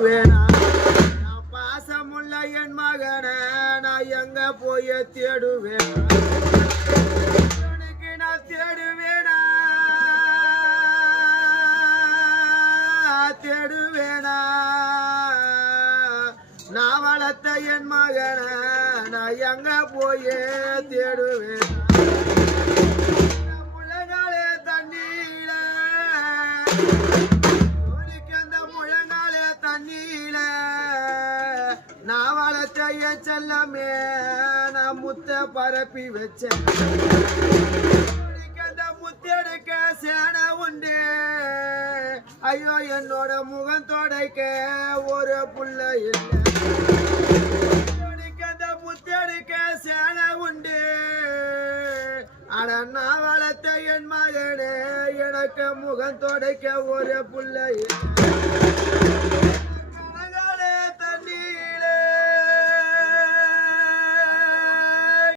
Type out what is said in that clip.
வேணா நான் பாசமுள்ள என் மகனை நான் எங்க போய் தேடுவேன்? உனக்கு நான் தேடுவேனா? தேடுவேனா? நான் வளர்த்த என் மகனை நான் எங்க போய் தேடுவேன்? முழங்காலே தண்ணீர. நான் வளர்த்தைய செல்லமே நான் முத்த பரப்பி வச்சேன். முத்தெடுக்க சேனை உண்டு. ஐயோ என்னோட முகம் தொடைக்க ஒரு புள்ள இல்லை. முத்தெடுக்க சேனை உண்டு. அட நான் வளர்த்த என் மகனே எனக்கு முகம் தொடைக்க ஒரு புள்ள இல்லை.